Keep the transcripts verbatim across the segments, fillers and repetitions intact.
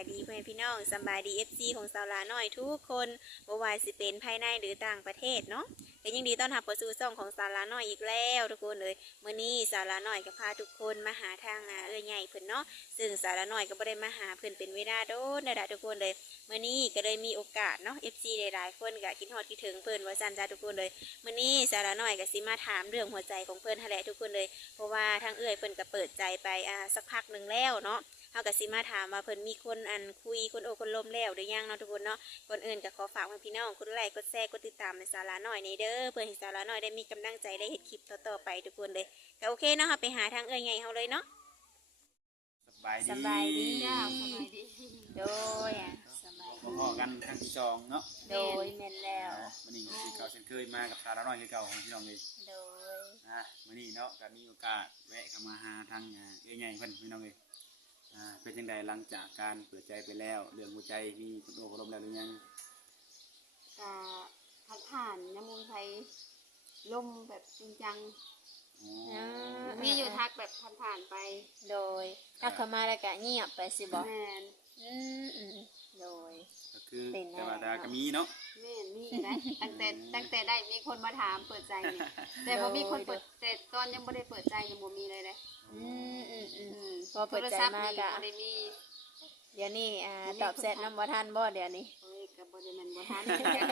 ายดีเพื่อนพี่น้องสบายดีเอฟซีของสาวลาน้อยทุกคนบ่ว่าสิเป็นภายในหรือต่างประเทศเนาะก็ยังดีต้อนรับเข้าสู่ช่องของสาวลาน้อยอีกแล้วทุกคนเลยเมื่อนี้สาวลาน้อยก็พาทุกคนมาหาทางอาเอื้อใหญ่เพิ่นเนาะซึ่งสาวลาน้อยก็บ่ได้มาหาเพิ่นเป็นเวลาโดนนะทุกคนเลยเมื่อนี้ก็เลยมีโอกาสเนาะ เอฟ ซี หลายๆคนก็คิดฮอดคิดถึงเพิ่นว่าซั่นจ้าทุกคนเลยเมื่อนี้สาวลาน้อยก็สิมาถามเรื่องหัวใจของเพิ่นหั่นแหละทุกคนเลยเพราะว่าทางเอื้อยเพิ่นก็เปิดใจไปอ่าสักพักนึงแล้วเนาะเฮาก็สิมาถามว่าเพิ่นมีคนอันคุยคนโอคนลมแล้วหรือยังเนาะทุกคนเนาะก่อนอื่นก็ขอฝากพี่น้องกดไลค์กดแชร์กดติดตามในสาระน้อยในเด้อเพื่อให้สาระน้อยได้มีกำลังใจได้เฮ็ดคลิปต่อๆไปทุกคนเลยก็โอเคเนาะค่ะไปหาทางเอื้อยใหญ่เฮาเลยเนาะสบายดีสบายดีจ้าสบายดีโดยอ่ะสบายมาพอกันครั้งที่สองเนาะโดยแม่นแล้ววันนี้คือเก่าเช่นเคยมากับชาละน้อยคือเก่าของพี่น้องเลยโดยอ่ะวันนี้เนาะก็มีโอกาสแวะเข้ามาหาทางเอ้ยใหญ่เพิ่นพี่น้องเลยอ่าเป็นจังใดหลังจากการเปิดใจไปแล้วเรื่องหัวใจมีคนโอ้คนลมแล้วหรือยังกะพัดผ่านน้ำมูลไทยลมแบบจริงจังอ๋ออ่ามีอยู่ทักแบบผ่านผ่านๆไปโดยถ้าเข้ามาแล้วก็เงียบไปสิบ่แม่นอืมอืมโดยก็คือเป็นแน่แต่ว่าดาก็มีเนาะแม่นมีนะตั้งแต่ตั้งแต่ได้มีคนมาถามเปิดใจเนี่ยแต่บ่มีคนเปิดแต่ตอนยังบ่ได้เปิดใจยังบ่มีเลยเลยอืมอืมอือืมมพอเปิดใจมากอะโทรศัพท์นี่บ่ได้มีเดี๋ยวนี้อ่าตอบแชทน้ำบ่ทันบ่เดี๋ยวนี้โอ้ยก็บ่ได้แม่นบ่ทัน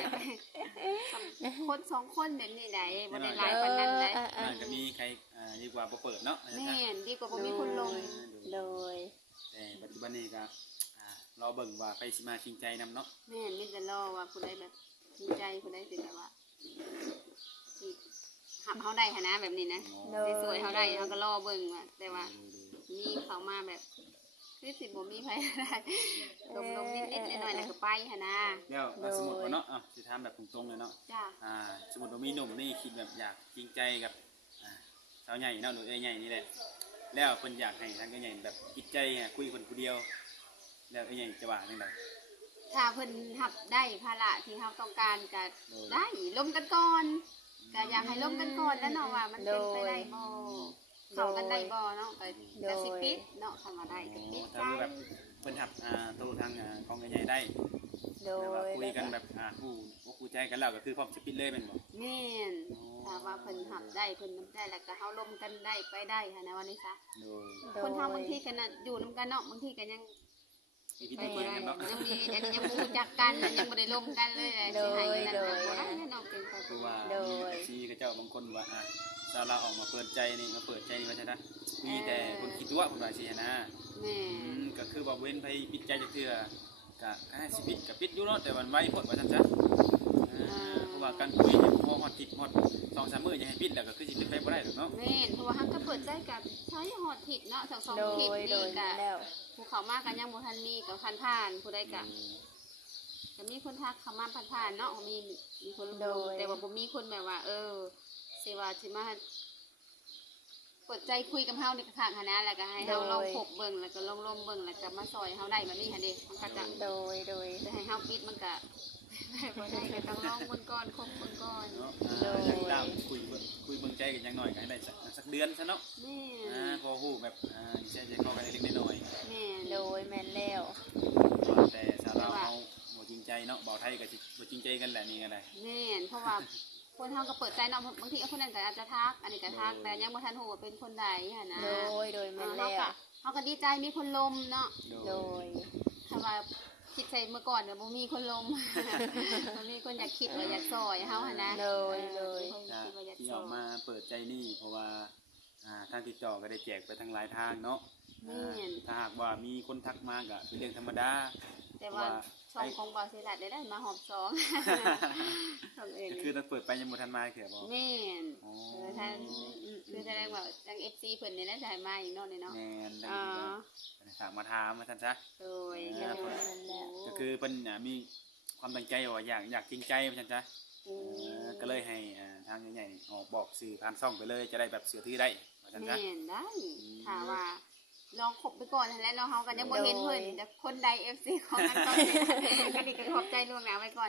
คนสองคนแบบนี้ได้บ่ได้หลายปานนั้นเลยเออเออน่าจะมีใครอ่าดีกว่าบ่เปิดเนาะแม่นดีกว่าบ่มีคนลงโดยแต่ปัจจุบันนี้ก็อ่ารอเบิ่งว่าไปสิมาชิงใจนำเนาะแม่นมีแต่รอว่าผู้ใดแบบจริงใจผู้ใดสิแบบว่าสิหับเฮาได้หันนะแบบนี้นะโดยสวยๆเฮาได้เฮาก็รอเบิ่งว่าแต่ว่ามีเขามาแบบคือสิบ่มีไผได้ลมๆนิดๆหน่อยๆแล้วก็ไปหันนะแล้วเอาสมมุติว่าเนาะอ่ะสิถามแบบตรงๆเลยเนาะจ้าอ่าสมมติว่ามีหนุ่มนี่คิดแบบอยากจริงใจกับอ่าสาวใหญ่เนาะหรือเอ้ยใหญ่นี่แหละแล้วคนอยากให้ทางเอ้ยใหญ่แบบจิตใจอ่ะคุยคนผู้เดียว แล้วเอ้ยใหญ่จะว่าจังไดถ้าเพิ่นรับได้ภาระที่เฮาต้องการก็โดยได้ล้มกันก่อนก็อยากให้ล้มกันก่อนแล้วเนาะว่ามันเป็นไปได้บ่เข้ากันได้บ่เนาะก็ก็สิปิดเนาะทำมาได้ก็ปิดใจถ้าคือแบบเพิ่นหับอ่าโตทางอ่าของเอ้ยใหญ่ได้โดแต่ว่าย คุยกันแบบอ่าคู่ว่าคู่ใจกันแล้วก็คือพร้อมจะปิดเลยแม่นบ่แม่นถ้าว่าเพิ่นหับได้เพิ่นนำได้แล้วก็เฮาล้มกันได้ไปได้ค่ะนะวันนี้ซะโดยคนเฮาบางทีก็น่ะอยู่นำกันเนาะบางทีก็ยังมีพิไปธีบ่เทียนได้กันเนาะยังมีอันนี้ยังบ่รู้จักกันยังบ่ได้ล้มกันเลยแหละสิให้นั่นน่ะบ่ได้แน่นอนเกินไปคือว่ามีซีกับเจ้าบางคนว่าอ่ะสาวเราออกมาเปิดใจนี่มาเปิดใจนี่ว่าจะนะมีแต่คนคิดตัวคนว่าสินะแม่อืมก็คือบอกเว้นไปปิดใจจากเถื่อก็ห้าสิบปิดกับปิดอยู่เนาะแต่วันไว้พดว่าท่านจ้ะอ่าเพราะว่าการคุยเนี่ยพอฮอดติดฮอดสองสามมื้ออย่าให้ปิดแล้วก็คือสิเป็นไปบ่ได้หรอกเนาะแม่นเพราะว่าฮักก็เปิดใจกับใช้ฮอดผิดเนาะทั้งสองโดผิดยโดนี่ยก็แล้วผู้เขามากันยังบ่ทันมีก็ผ่านผ่านๆผู้ใดก็ก็มีคนทักเขามาผ่านผ่านๆเนาะมีมีคนลงแต่ว่าบ่มีคนแบบว่า เออสิว่าสิมาเปิดใจคุยกับเฮานี่ก็ทางหันนะแล้วก็ให้เฮาลองพบเบิ่งแล้วก็ลองลมเบิ่งแล้วก็มาซอยเฮาได้แบบนี้หั่นเด้มันก็จะโดยโดยจะให้เฮาปิดมันก็ บ่ได้ก็ต้องลองเบิ่งก่อนคบเบิ่งก่อนเนาะอ่าอย่างตามคุยเบิ่งคุยเบิ่งใจกันอย่างน้อยก็ให้ได้สักสักเดือนซะเนาะแม่อ่าพอฮู้แบบอ่าใช่จะเข้ากันเล็กๆน้อยแม่โดยแม่นแล้วๆแต่สาวเราเอาบ่จริงใจเนาะบ่าวไทยก็สิบ่จริงใจกันแหละนี่ก็ได้แม่นเพราะว่าคนเฮาก็เปิดใจเนาะบางทีคนนั้นก็อาจจะทักอันนี้ก็ทักแต่ยังบ่ทันฮู้ว่าเป็นคนใดหั่นนะโดยโดยแม่นเฮาแล้วก็เฮาก็ดีใจมีคนลมเนาะโดยถ้าว่าคิดใส่เมื่อก่อนเนี่ยบ่มีคนลม มันมีคนอยากคิดว่าอยากซอยเฮาหั่นนะโดยโดยคนจ้ะคิดว่าอยากที่ซอออกมาย เปิดใจนี่เพราะว่าอ่าทางติดต่อก็ได้แจกไปทั้งหลายทางเนาะแม่นถ้าหากว่ามีคนทักมาก็เป็นเรื่องธรรมดาแต่ว่าช่องของบอสิลัดได้ได้มาหอบสอง ช่องเองก็คือเราเปิดไปยังบ่ทันมาเขียบอกแม่นอ๋อเออท่านคือแสดงว่าทาง เอฟ ซี เพิ่นนี่นะจะให้มาอีกเนาะนี่เนาะแมนได้อ๋อฝากมาถามมาท่านซะโดยโดยแม่นแล้วก็คือเพิ่นน่ะมีความตั้งใจว่าอยากอยากจริงใจมาท่านซะอืเอมอก็เลยให้อ่าทางใหญ่ๆออกบอกสื่อผ่านช่องไปเลยจะได้แบบเสือถือได้มาท่านซะแม่นได้ถ้าว่าลองคบไปก่อนนั่นแหละเนาะเฮาก็ยังบ่เห็นเพิ่นแต่คนใด เอฟ ซี ของกันก็ก็นี่ก็ขอบใจล่วงหน้าไว้ก่อน แ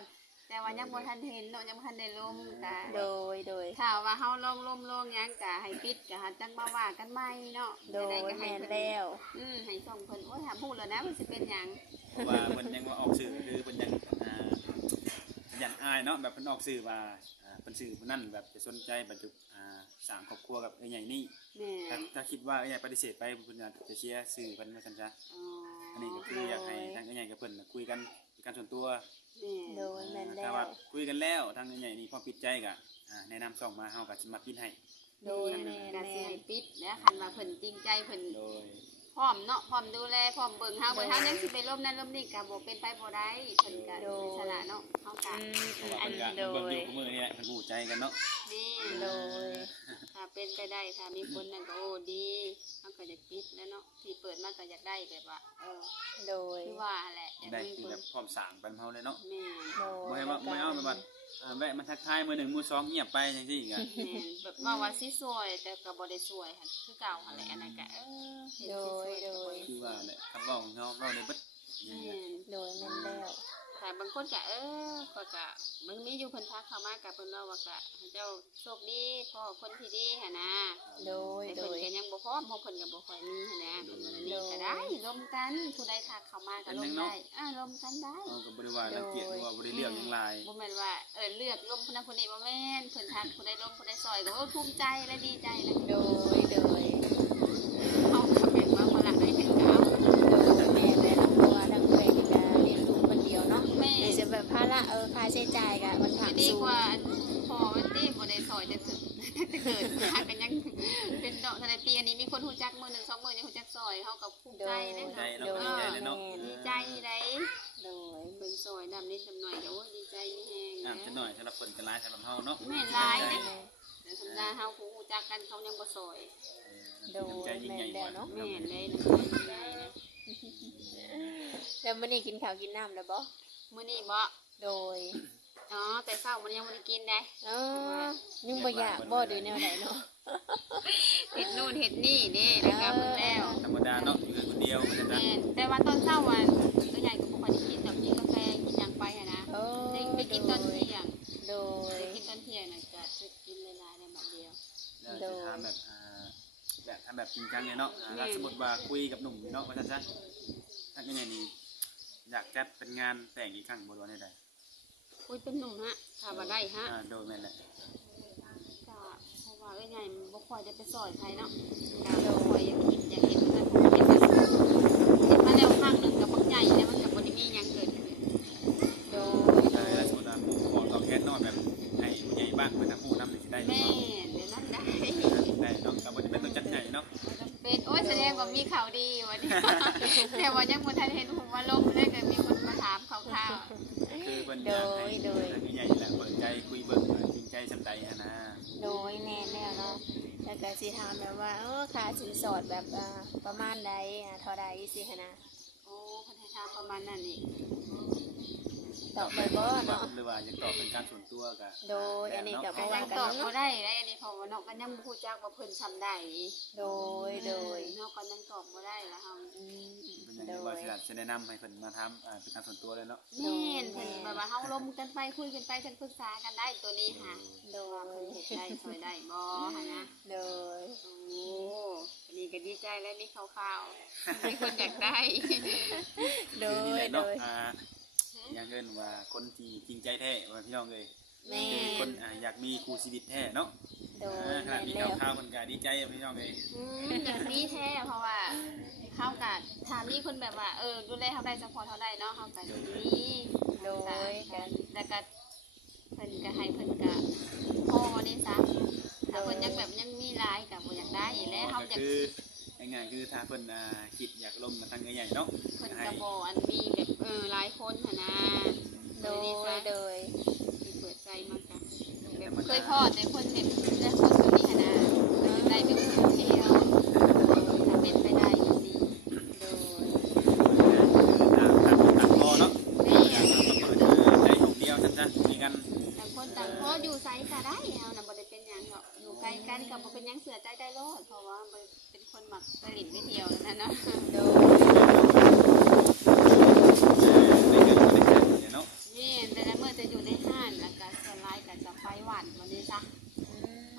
แต่ว่ายังบ่ทันเห็นเนาะยังบ่ทันได้ลมกะโดยโดยถ้าว่าเฮาลงลมลงหยังกะให้ปิดกะหาจังมาว่ากันใหม่เนาะโดยได้ก็ให้แม่นเพิ่นแล้วอืมให้ส่งเพิ่นโอ้ยถามพูดแล้วนะมันสิเป็นหยังเพราะว่าเพิ่นยังว่าออกสื่อคือเพิ่นยังอ่าอยากอายเนาะแบบเพิ่นออกสื่อว่าอ่าเพิ่นสื่อเพิ่นนั่นแบบจะสนใจบรรจุอ่าสร้างครอบครัวกับไอ้ใหญ่นี่แม่ถ้าถ้าคิดว่าไอ้ใหญ่ปฏิเสธไปเพิ่นจะเชียร์สื่อเพิ่นว่าซั่นซะอ๋ออันนี้ก็คืออยากให้ทางไอ้ใหญ่กับเพิ่นน่ะคุยกันเป็นการส่วนตัวแม่โดยแม่นแล้ถ้าว ว่าคุยกันแล้วทางไอ้ใหญ่นี่พอปิดใจก็อ่าแนะนำส่องมาเฮาก็สิมาปิดให้โดยแม่นก็สิแม่นให้ปิดแล้วคันว่าเพิ่นจริงใจเพิ่นโดยพร้อมเนาะพร้อมดูแลพร้อมเบิ่งเฮาเบิ่งเฮายังสิไปร่มนั่นร่มนี่ก็บ่เป็นไปบ่ได้เพิ่นก็อิสระเนาะเฮาก็อืมเพราะว่าอัเพิ่นนก็โดเบิ่งยอยู่กับมือนี่แหละเพิ่นรู้ใจกันเนาะแม่โดยถ้าเป็นไปได้ถ้ามีคนนั่นก็โอ้ดีเฮาก็จะปิดแล้วเนาะที่เปิดมาก็อยากได้แบบว่าเออโดยคือว่าแหละอยากได้มีคือคนแบบพร้อมสร้างไปเฮาเลยเนาะแม่โดยบ่ให้ว่าบ่ให้เอาแบบว่าอ่าแวะมาทักทายมื้อหนึ่งมื้อสองเงียบไปจังซี่อีกอ่ะแม่แบบว่าว่าสิสวยแต่ก็บ่ได้สวยหั่นคือเก่าหั่นแหละอันนั้นก็เออเห็นสิสวยก็บ่ได้คือว่าแหละคำเว้าของเฮาเว้าได้เบิดอย่างเงี้แม่ยนโดยแม่นแล้วค่ะบางคนก็เออก็ก็มันมีอยู่เพิ่นทักเข้ามากับเพิ่นว่าว่าก็ให้เจ้าโชคดีพ่อคนที่ดีหั่นนะโดยแต่โดเพิ่นยก็ยังบ่พร้อมเพราะเพิ่นก็บ่ค่อยมีหั่นนะเพิ่นว่านี่ก็ได้ลมกันผู้ใดทักเข้ามาก็ลมได้อ่าลมกันได้เฮาก็บ่ได้ว่ารังเกียจหรือว่าบ่ได้เลือกหยังหลายบ่แม่นว่าเออเลือกลมคนนั้นคนนี้บ่แม่นเพิ่นทักผู้ใดลมผู้ใดซอยก็โอ้ภูมิใจและดีใจและโดยโดยเฮาก็เป็นว่าคนละได้เป็นก็เอาโดยแม่นแล้วเพราะว่าทั้งแฟนก็เรียนรู้คนเดียวเนาะแม่เดี๋ยวจะแบบภาระเออค่าใช้จ่ายก็มันถักดีสูกงว่าพอวันที่บ่ได้ซอยจะถึงจะเกิดมากันยังเป็นดอกทะเลปีอันนี้มีคนฮู้จักมื้อหนึงสองมื้อยังฮู้จักซอยเฮาก็ภูมิใจเด้โดยเนาะเนาะดีใจเลยเนาะดีใจได้โดยเพิ่นซอยดำนิดดำหน่อยก็โอ้ยดีใจมีแฮงอ่าจะหน่อยสำหรับคนก็หลายสำหรับเฮาเนาะแม่นหลายเด้แต่ธรรมดาเฮาผู้ฮู้จักกันเขายังบ่ซอยโดยใจยิ่งใหญ่กว่าเนาะแม่นเลยน้ำใจยิ่งใหญ่เลยแล้วมื้อนี้กินข้าวกินน้ำแล้วบ่มื้อนี้บ่โดยอ๋อแต่เช้ามันยังบ่ได้กินได้เออยังบ่อยากบ่หรือแนวไหนเนาะเฮ็ดนู่นเฮ็ดนี่เด้แล้วก็เพิ่นแล้วธรรมดาเนาะอยู่คนเดียวมันจะแม่นแต่ว่าตอนเช้าวันก็ใหญ่ก็บ่ค่อยได้กินดอกกินกาแฟกินหยังไปหั่นนะเออได้ไปกินตอนเที่ยงโดยไปกินตอนเที่ยงน่ะจะจะกินหลายๆในบัดเดียวแล้วจะทำแบบอ่าแบบทำแบบจริงจังเลยเนาะอ่าถ้าสมมติว่าคุยกับหนุ่มเนาะว่าซั่นซะถ้าเป็นอย่างนี้อยากจัดเป็นงานแต่งอีกครั้งบ่รู้ได้ใดอุ้ยเป็นหนุ่มฮะถ้าว่าได้ฮะอ่าโดยแม่นแหละก็เพราะว่าเอ้ยใหญ่มันบ่ค่อยได้ไปซอยใครเนาะก็บ่ค่อยอยากคิดอยากเห็นแต่ผมเห็นแบบเห็นมาแล้วครั้งหนึงกับบักใหญ่แล้วมันก็บ่ได้มีหยังเกิดขึ้นโดยถ้าสมมติว่าขอตอบแทนเนาะแบบให้ผู้ใหญ่บ้านเพิ่นทำผู้นำนี่สิได้อยู่แม่เนาะเดี๋ยวนั้นได้ได้เนาะก็บ่จะเป็นต้องจัดใหญ่เนาะเป็นโอ้ยแสดงว่ามีข่าวดีวันนี้ แต่ว่ายังบ่ทันเห็นผมว่าลมเลยก็มีคนมาถามข่าวคือเพิ่นอยากให้ผู้ใหญ่แหละเปิดใจคุยเบิ่งว่าจริงใจสำใดหันนะโดยแม่นแล้วเนาะแล้วก็สิถามแบบว่าเออค่าสินสอดแบบอ่าประมาณใดอ่าเท่าใดสิคะนะๆโอ้เพันให้ถามประมาณนั้นนี่ตอบไปบ่เนาะหรือว่าอยากตอบเป็นการส่วนตัวก็โดยอันนี้ก็ก็บ่ยัว่าง กันตอบเนาะบ่ได้ได้อันนี้เพราะว่าน้องก็ยังบ่ฮู้จักว่าเพิ่นทำได้โดยโดยน้องก็ยังตอบบ่ได้ละเฮาอืมเป็นอย่างโดนี้ว่าย สิจะแนะนำให้เพิ่นมาทำอ่าเป็นการส่วนตัวเลยเนาะแม่นเพิ่นแบบว่าเฮาลมกันไปคุยกันไปกันปรึกษากันได้ตัวนี้ค่ะโดว่าเพิ่ยนเฮ็ดได้ช่วยได้บ่หั่นนะโดยโอ้อันนี้ก็ดีใจแล้วมีข่าวๆมีคนอยากได้โดคือนี่ยแหละโดเนาะยอ่าอย่างเช่นว่าคนที่จริงใจแท้ว่าพี่น้องเอ้ยแม่คือคนอ่าอยากมีคู่ชีวิตแท้เนาะโดยอ่าขนาแม่ดนมีแล้วข่าวๆคนก็ดีใจพี่น้องเอ้ยอืมอย่างนี้แท้เพราะว่าเขากัถามมีคนแบบว่าเออดูแลเขาได้ซัพพอร์ตเขาได้เนาะเขากัดีโดยกันแล้วก็เพิ่นก็ให้เพิ่นก็พ่อนี่ซะถ้าเพิ่นยังแบบยังมีหลายก็บ่อยากได้อีกแล้วเขาก็อยากคือง่ายๆคือถ้าเพิ่นอ่าคิดอยากลงกับทางใหญ่ๆเนาะเพิ่นให้ก็บ่อันมีแบบเออหลายคนหั่นนะโดยนี่ซะโดยที่เปิดใจมากกันแบบเคยพ่อแต่คนแบบแต่คนตัวนี้หั่นนะเพิ่นอยากได้เป็นคนเดียวถ้าเป็นไปได้ก็ดีโดยอ่าตัดตัดคอเนาะแม่อ่ามาเปิดอ่าใจของเดียวซั่นๆมีกันต่างคนต่างพออยู่ไสก็ได้เฮาน่ะบ่ได้เป็นหยังหรอกอยู่ไกลกันก็บ่เป็นหยังเสือใจได้โลดเพราะว่ามันเป็นคนมักไปหลินไปเที่ยวนั่นน่ะเนาะโดยได้เกิดก็ได้เกิดเนาะนี่แต่ละเมื่อจะอยู่ในห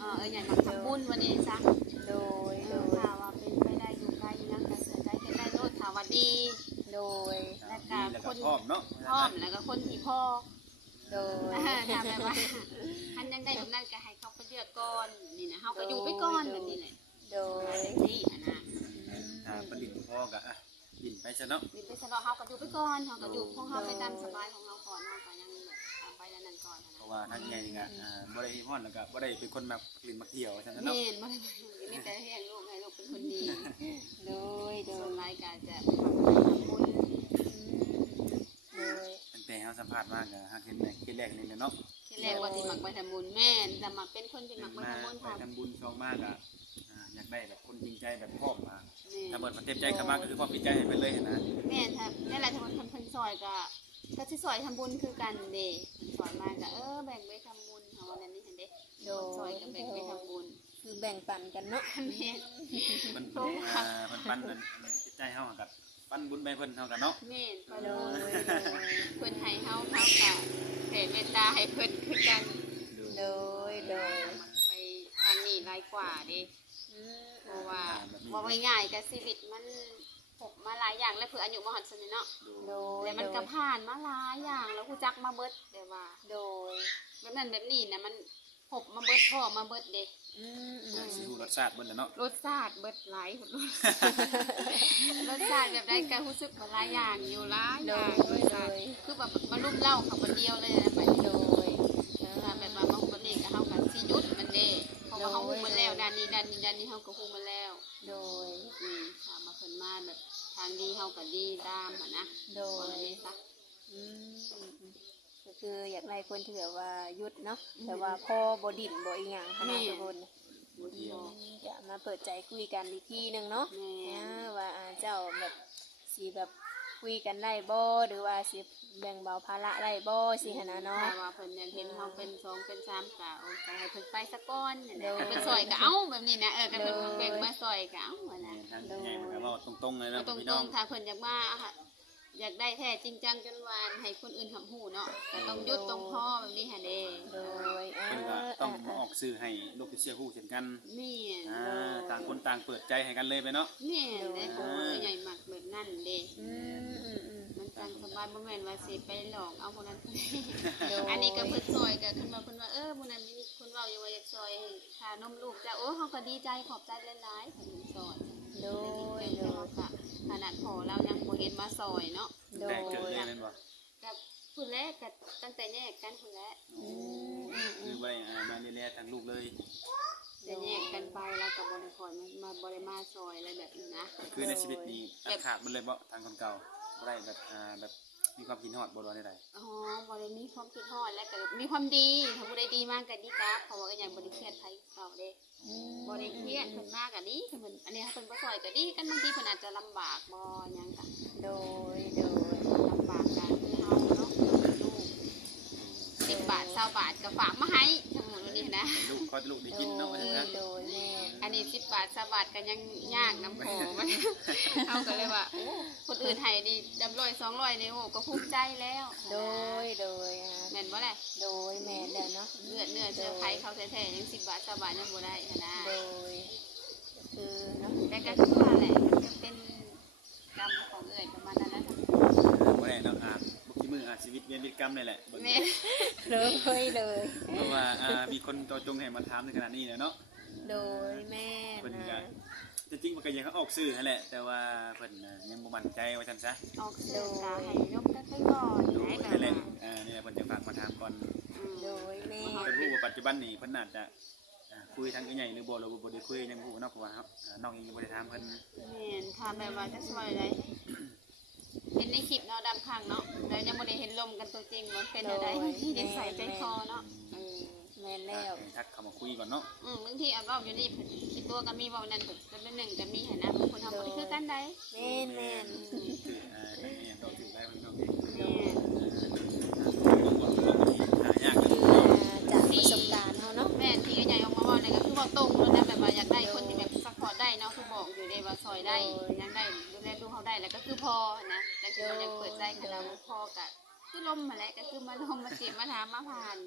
เออเอ้ยใหญ่มาทำบุญวันนี้ซะโดยเอโดอย ถ้าว่าเป็นไปได้อยู่ไกลอยู่ยังก็เสียใจเฮ็ดได้โลดถ้าว่าดีโดยแล้วดีก็แล้วคก็นพร้อมเนาะพร้อมแล้วก็คนที่พ่อโดยถ้าแบบว่าอันยังได้แบบนั้นก็ให้เขาไปเลือกก่อนนี่นะเฮาก็อยู่ไปก่อนแบบนี้แหละโดยแบบนี้อ่ะนะถ้าผลิตพอก็อ่ะบินไปซะเนาะมีไปสนอเฮาก็อยู่ไปก่อนเฮาก็อยู่ของเฮาไปตามสบายของเราก่อนเฮาก็ยังแบบเอาไปแล้วนั่นก่อนเพนะราะว่าทางใหญ่นี่ก็อ่าบ่ได้ฮ้อนแล้วก็บ่ได้เป็นคนมักกลิ่นมักเที่ยวว่าซั่นแม่เนาะนบ่ได้มีแต่ให้ลูกให้ลูกเป็นคนดีโดยโดส่ยวนรายการจะทำบุญโดยตั้งแต่เฮาสัมภาษณ์มาก็ฮักเห็นแรกเห็นแรกนี่แหละเนาะที่แรกว่าสิมักไปทำบุญแม่นจะมักเป็นคนที่มักไปมาทำบุญไปค่ะทำบุญซองมากอ่ะอ่าอยากได้แบบคนจริงใจแบบพร้อมมาแม่ถ้าเบิดมันเต็มใจเข้ามาก็คือความจริงใจให้ไปเลยนะแม่นถ้าในหลายทำบุญเพิ่นซอยก็ก็สิซอยทำบุญคือกันเด้เพิ่นซอยมาก็เออแบ่งไปทำบุญเฮาวันนั้นนี่เห็นเด้โดซอยก็แบ่งไปทำบุญคือแบ่งปันกันเนาะแม่นมันอ่ามันปั้นมันจิตใจเฮากับปั้นบุญไปเพิ่นเฮากันเนาะแม่นไปโดบุญยเพิ่นให้เฮาเฮาก็แผ่เมตตาให้เพิ่นคือกันโดยโดยมักไปทางนี้หลายกว่าเด้อืมเพราะว่าว่าง่ายๆแต่ชีวิตมันพบมาหลายอย่างแล้วเพื่ออายุมหันสนิเนาะโดยแล้วมันก็ผ่านมาหลายอย่างแล้วกูจักมาเบิดเดี๋ยวว่าโดยแบบนั้นแบบนี้นะมันพบมาเบิดพ่อมาเบิดเด็กอืมอืมสิฮู้รสชาติเบิ่นแหละเนาะรสชาติเบิดหลายรสรสชาติแบบได้ก็รู้สึกว่าหลายอย่างอยู่หลายอย่างรสชาติคือแบบมาลุ่มเล่าเขาคนเดียวเลยนะไปโดยถ้าแบบว่าบางคนนี่ก็เฮากันสิยุดมันเด้เพราะว่าเฮาฮู้มันแล้วด้านนี้ด้านนี้ด้านนี้เฮาก็ฮู้มันแล้วโดยอืมถามมาเพิ่นมาแบบทางดีเฮาก็ดีตามหั่นนะโดบ่ยได้ซะอืมอืมอืมก็คืออยากได้คนที่แบบว่าหยุดเนาะแต่ว่าพ่อบดินบ่อีหยังขนาดทุกคนบ่เที่ยวจะมาเปิดใจคุยกันอีกทีหนึงเนาะแม่อ่าว่าอ่าเจ้าแบบสีแบบคุยกันได้บ่หรือว่าสิแบ่งเบาภาระได้บ่สิหนนะเนาะถ้าว่าเพิ่นยังเห็นเฮาเป็นสองเป็นสามก็เอาไปให้เพิ่นไปสักก้อนนี่แหโดละยเป็นซอยก็เอาแบบนี้นะเออก็เพิ่นมาแบ่งมาซอยก็เอาว่านะทางใหญ่มันก็เว้าตรงๆเลยเอานะตพี่รน้อง งๆถ้าเพิ่นอยากมาอะค่ะอยากได้แท้จริงจังจนวานให้คนอื่นทำหูเนาะก็ต้องหยุดตรงพ่อแบบนี้หั่นเด้โดยอ่าเพิ่นก็ต้องมาออกสื่อให้โลกเสียฮู้เช่นกันนี่อ่าต่างคนต่างเปิดใจให้กันเลยไปเนาะนี่ได้ของใหญ่มักแบบนั้นเด้อืมอืมอืมมันจังสบายบ่แม่นว่าสิไปหลอกเอาคนนั้นคนนี้โดยอันนี้ก็เพิ่นซอยก็ขึ้นมาเพิ่นว่าเออมื้อนั้นมีคนเว้าอยู่ว่าอยากซอยค่านมลูกจ้ะโอ้เฮาก็ดีใจขอบใจหลายๆเพิ่นซอยโดยแต่โดเฮาย ก็ขนาดพอเรายังบ่เห็นมาซอยเนาะโดได้ยเกิดเลยแม่นบ่กับผู้แรกก็ตั้งแต่แยกกันผู้แรกอืมอืมอืคือมบ่ได้อ่ามาแลๆทางลูกเลยแต่แยกกันไปแล้วก็บ่ได้คอยมามาบ่ได้มาซอยอะไรแบบนี้นะคือในชีวิตนี้ตัดขาดมันเลยบ่ทางคนเก่าบ่ได้แบบอ่าแบบมีความคิดฮอดบ่ว่าใดอ๋อบ่ได้มีความคิดฮอดและก็มีความดีถ้าผู้ใดดีมากก็ดีกราบเพราะว่าก็ยังบ่ได้เครียดไผเก่าเด้อืมบ่ได้เครียดเพิ่นมากก็ดีเพิ่นอันนี้ถ้าเพิ่นบ่ซอยก็ดีกันบางทีเพิ่นอาจจะลำบากบ่หยังก็โดยโดยลำบากกันคือเฮาเนาะลูกสิบบาทเศร้าบาทก็ฝากมาให้ทั้งหมดวันนี้นะๆลูกคอยลูกได้กินเนาะว่าโดซั่นยซะโดยแม่อันนี้สิบบาทเศร้าบาทก็ยังยากน้ำขอมัน เอาก็เลยว่าโอ้คนอื่นให้ดีจำร้อยสองร้อยนี่โอ้ก็ภูมิใจแล้วโดยโดยอ่าแม่นบ่แหละโดยแม่นแล้วเนาะเลือดเนื้อเชื้อไขเขาแท้ๆยังสิบบาทเศร้าบาทยังบ่ได้หั้นนะโดยคือเนาะแต่ก็คือว่าแหละมันก็เป็นกรรมของเอ่ยประมาณนั้นแหละค่ะบ่ได้เนาะอาจบ่กี่มื้ออาจชีวิตเวียนวิตกรรมนี่แหละเบิ่งแม่เลยเลยเพราะว่าอ่ามีคนตัวจงให้มาถามในขนาดนี้แล้วเนาะโดยแม่เพิ่นก็นะจริงๆมันก็ยังเขาออกสื่อนั่นแหละ แต่ว่าเพิ่นน่ะยังบ่มั่นใจว่าซั่นซะออกเสื้อกาให้ยกกันไปก่อนโดยให้แบบนั่นแหละว่าอ่านี่แหละเพิ่นจะฝากมาถามก่อนอืมโดยแม่เพิ่นรู้ว่าปัจจุบันนี้เพิ่นน่าจะอ่าคุยทางใหญ่หรือบ่หรือบ่ได้คุยยังบ่ฮู้เนาะเพราะว่าครับอ่าน้องยังบ่ได้ถามเพิ่นแม่นค่ะแบบว่าจะสวยเลยเห็นในคลิปเนาะดำข้างเนาะแต่ยังไม่ได้เห็นลมกันตัวจริงมันเป็นอะไรที่นิสัยใจคอเนาะเออแม่แล้วให้ทักเข้ามาคุยก่อนเนาะอืมบางทีเอาก็อยู่นี่เพิ่นคิดตัวก็มีเว้านั่นเพิ่นเป็นหนึ่งก็มีหันนะบางคนทำบ่ได้คือกันได้แม่นแม่นคืออ่าทางนี้ต้องถือได้เพิ่นเนาะแม่นต้องบอกว่าหายากคืออ่าจากประสบการณ์เฮาเนาะแม่นที่ก็ใหญ่ออกมาเว่าเนี่ยก็คือเว่าตรงแล้วนะแบบว่าอยากได้คนที่แบบซัพพอร์ตได้เนาะคือบอกอยู่ในว่าซอยได้ยังได้ดูแลลูกเขาได้แล้วก็คือพอนะแล้วคือมันยังเปิดใจกับเราพอกับคือลมมาแหล้วก็คือมาลมมาจีบมาถามมาผ่าน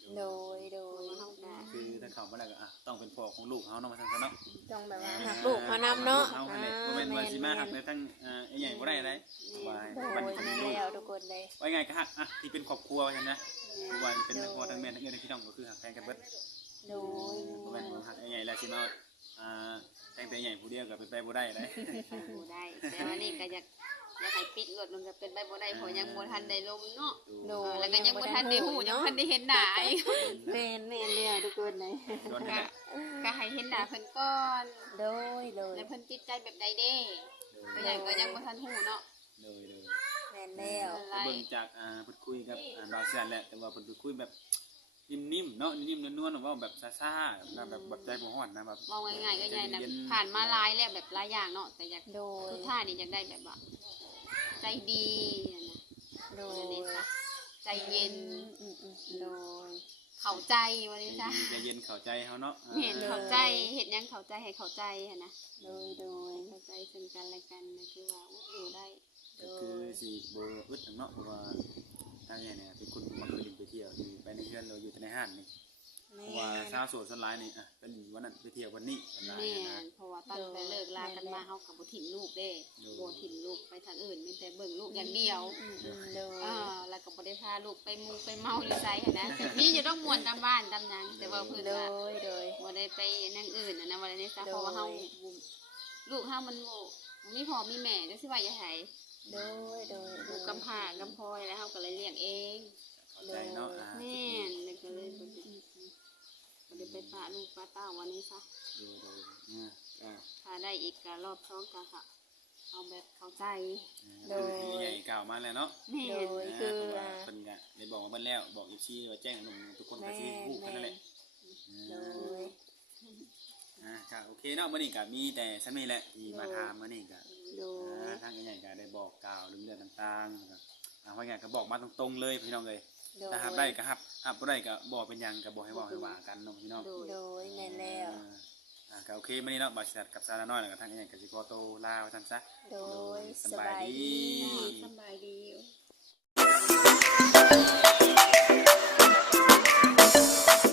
โดยโดเพยราะว่าเฮาก็คือถ้าเข้ามาแล้วก็อ่ะต้องเป็นพ่อของลูกเฮาเนาะว่าซั่นซะเนาะต้องแบบว่าหักลูกเขานำเนาะเฮาอ่าหั่นแหละบ่แม่นว่าสิมาแม่หักนในทั้งอ่าไอ้ใหญ่บ่ได้อะไรว่าโดบัดยนี้เป็นแม่ลูกแล้วทุกคนเลยว่าไงก็หักอ่ะที่เป็นครอบครัวว่าซั่นนะว่าเป็นทั้งพ่อทั้งแม่ทั้งเอื้อทั้งพี่น้องก็คือหักแพงกันเบิดโดยบ่แม่นว่าหักไอ้ใหญ่แล้วสิมาอ่าแต่งแต่ใหญ่ผู้เดียวก็เป็นไปบ่ได้เลยบ่ได้ แต่ว่านี่ก็อยากอยากให้ปิดรถมันก็เป็นไปบ่ได้เพราะยังบ่ทันได้ลมเนาะโดเออย แล้วก็ยังบ่ทันได้ฮู้ยังบ่ทันได้เห็นหน้าอีกแม่นแม่นเลยทุกคนเลยโดนก็แหละก็ให้เห็นหน้าเพิ่นก่อนโดยโดยแล้วเพิ่นจิตใจแบบใดเด้ก็ยังก็ยังบ่ทันฮู้เนาะโดยโดยแม่นแล้วอะไรเบิ่งจากอ่าพูดคุยกับอ่าบาวแซนแหละแต่ว่าเพิ่นพูดคุยแบบนิ่มๆเนาะนิ่มๆนวลๆว่าแบบซ่าๆนะแบบแบบใจบ่ฮ้อนนะแบบมองง่ายๆก็ยายนะผ่านมาหลายแล้วแบบหลายอย่างเนาะแต่อยากโดยทุกท่ายนี่อยากได้แบบว่าใจดีอะนะโดเอย อนี่จ้ะใจเย็นอืมอืมโดยเข้าใจวันนี้จ้ะใจเย็นเข้าใจเฮาเนาะอ่าเห็นเข้าใจเห็นยังเข้าใจให้เข้าใจอะนะโดยโดยเข้าใจซึ่งกันและกันนะคือว่าอุ๊ยอยู่ได้ก็คือสิบ่อึดหยังเนาะเพราะว่าทางเนี่ยเนี่ยเป็นคนมักไปเล่นไปเที่ยวอยู่ไปในเฮือนเราอยู่แต่ในห้างนี่เพแม่ราะว่าชาวโสดส่วนหลายนี่อ่ะเป็นวันนั้นไปเที่ยววันนี้ส่วนหลายแม่นะนเพราะว่าตั้งแต่เลิกลากันมาเฮากับบ่ถิ่มลูกเด้โดยบ่ถิ่มลูกไปทางอื่นมีแต่เบิ่งลูกอย่างเดียวอืมอืมโดยอ่าแล้วก็บ่ได้พาลูกไปมุงไปเมาอยู่ไสหั้นนะมีอยู่ต้องม่วนตามบ้านตามหยังแต่ว่าเพิ่นโดว่ายโดยบ่ได้ไปนั่งอื่นนะนะว่าได้ซะโดยเพราะว่าเฮาบ่ลูกเฮามันบ่บ่มีพ่อมีแม่จังสิว่าอย่าไห้โดยโดยลูกกำพร้ากำพร้อยแล้วเฮาก็เลยเลี้ยงเองเข้าใจเนาะอ่าแม่นแล้วก็เลยบ่ได้บ่ได้ไปปะลูกปะเต้าวันนี้ซะโดยโดยอ่าก็ถ้าได้อีกก็รอบสองก็ค่ะเอาแบบเข้าใจโดยคือใหญ่กล่าวมาแล้วเนาะแม่โดนยคือเพราะว่าอ่าเพิ่นก็ได้บอกมาเบิ่แล้วบอก เอฟ ซี ว่าแจ้งหนุ่มทุกคนก็สิฮู้กันนั่นแหละโดอ่าย อ่าก็โอเคเนาะมื้อนี้ก็มีแต่ซั่นนี่แหละที่มาถามมื้อนี้ก็โดยอ่าทางใหญ่ๆก็ได้บอกกล่าวเรื่องเรื่องต่างๆนะครับอ่าว่าไงก็บอกมาตรงๆเลยพี่น้องเอ้ยโดยถ้าหับได้ก็หับหับบ่ได้ก็บ่เป็นหยังก็บ่ให้เว้าให้ว่ากันเนาะพี่น้องโดยโดยแม่นแล้วอ่าอ่าก็โอเคมื้อนี้เนาะบาสิกับซาลาน้อยแล้วก็ทางใหญ่ก็สิขอตัวลาไว้ซั่นซะโดยสสบาบาย ยดีดี